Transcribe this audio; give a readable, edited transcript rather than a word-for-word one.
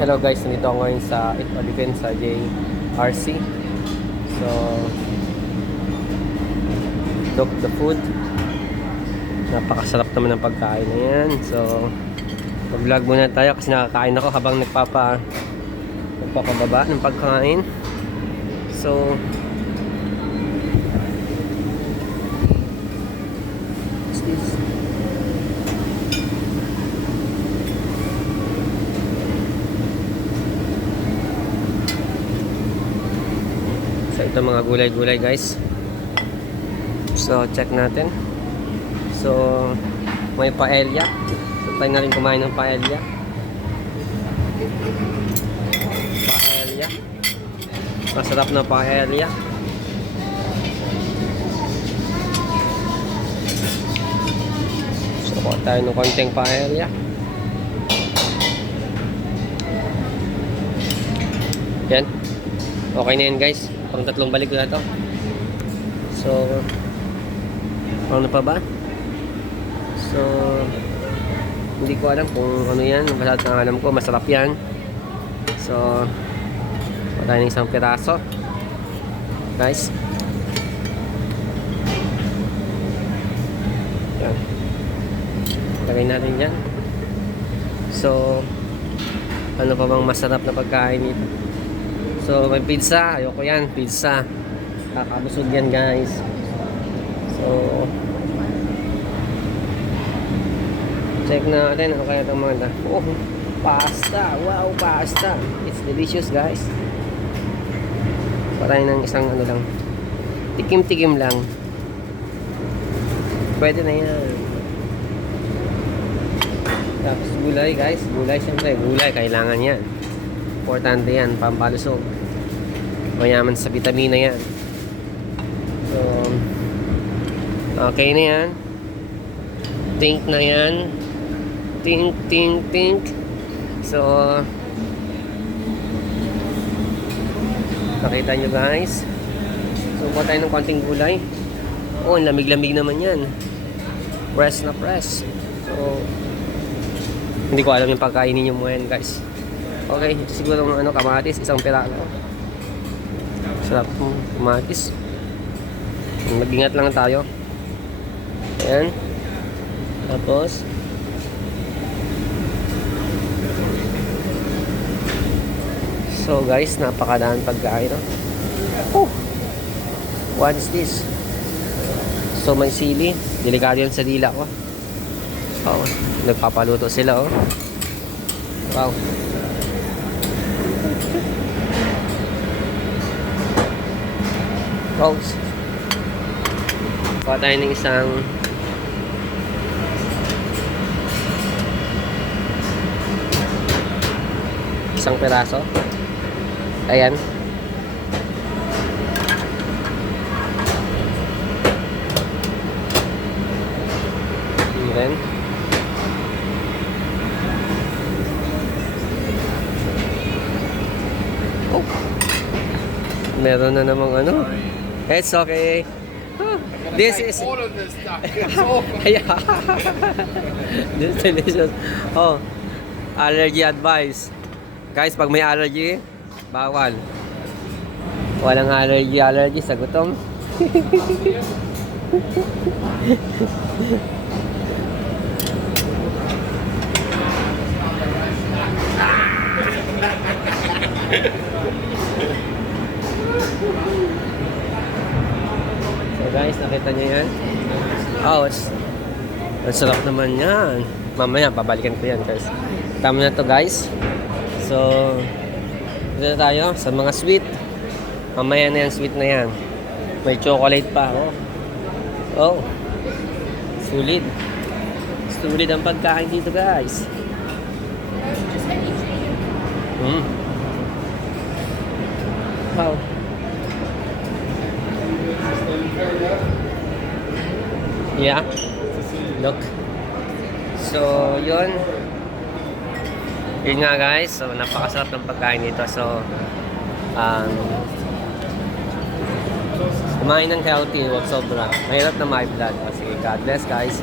Hello guys, nandito ako ngayon sa Eat All You Can sa JRC. So, look the food. Napakasarap naman ng pagkain na yan. So, mag-vlog muna tayo kasi nakakain ako habang nagpapababa ng pagkain. So, what's this? So, ito mga gulay-gulay guys. So, check natin. So, may paella. So, tayo na rin kumain ng paella. Paella. Masarap na paella. So, kuha tayo ng konting paella. Yan. Okay na yan guys. Pang tatlong balik ko na to. So, ano pa ba? So, hindi ko alam kung ano yan. Basta ang alam ko, masarap yan. So, patayin ng isang piraso. Guys. Yan. Lagay natin yan. So, ano pa bang masarap na pagkain ito? So, may pizza. Ayoko yan. Pizza. Kakabusog yan guys. So, check natin ano kaya itong mga oh, pasta. Wow, pasta. It's delicious guys. Patay ng isang ano lang. Tikim-tikim lang. Pwede na yan. Tapos gulay guys. Gulay syempre. Gulay. Kailangan yan. Importante yan. Pampalusog. Mayaman sa vitamina yan. So, okay na yan. Think na yan. Think. So, nakita nyo guys. So, kuha tayo ng konting gulay. Oh, lamig-lamig naman yan. Press na press. So, hindi ko alam yung pagkainin nyo mo yan guys. Okay, siguro ng ano, kamatis, isang piraso. Sarap ng kamatis. Mag-ingat lang tayo. Ayan. Tapos so guys, napakadaan pagkain. Oh, what is this? So may sili. Delikado yan sa dila ko. Oh, nagpapaluto sila oh. Wow. Folks, kuha tayo ng isang piraso. Ayan. Ayan. Oh, meron na namang ano. It's okay. This is all of this stuff. yeah. This is delicious. Oh, allergy advice. Guys, pag may allergy, bawal. Walang allergy sa gutom. So guys, nakita niyo yan? Oh, ang sarap naman yan. Mamaya, babalikan ko yan guys. Tama na to guys. So, dito tayo sa mga sweet. Mamaya na yan, sweet na yan. May chocolate pa. Oh. Sulit. Sulit ang pagkain dito guys. Wow. Yeah. Look. So, yun nga guys. So, napakasarap ng pagkain nito. So, kumain ng healthy, huwag sobra. Mahirap na may blood. O, sige, God bless guys.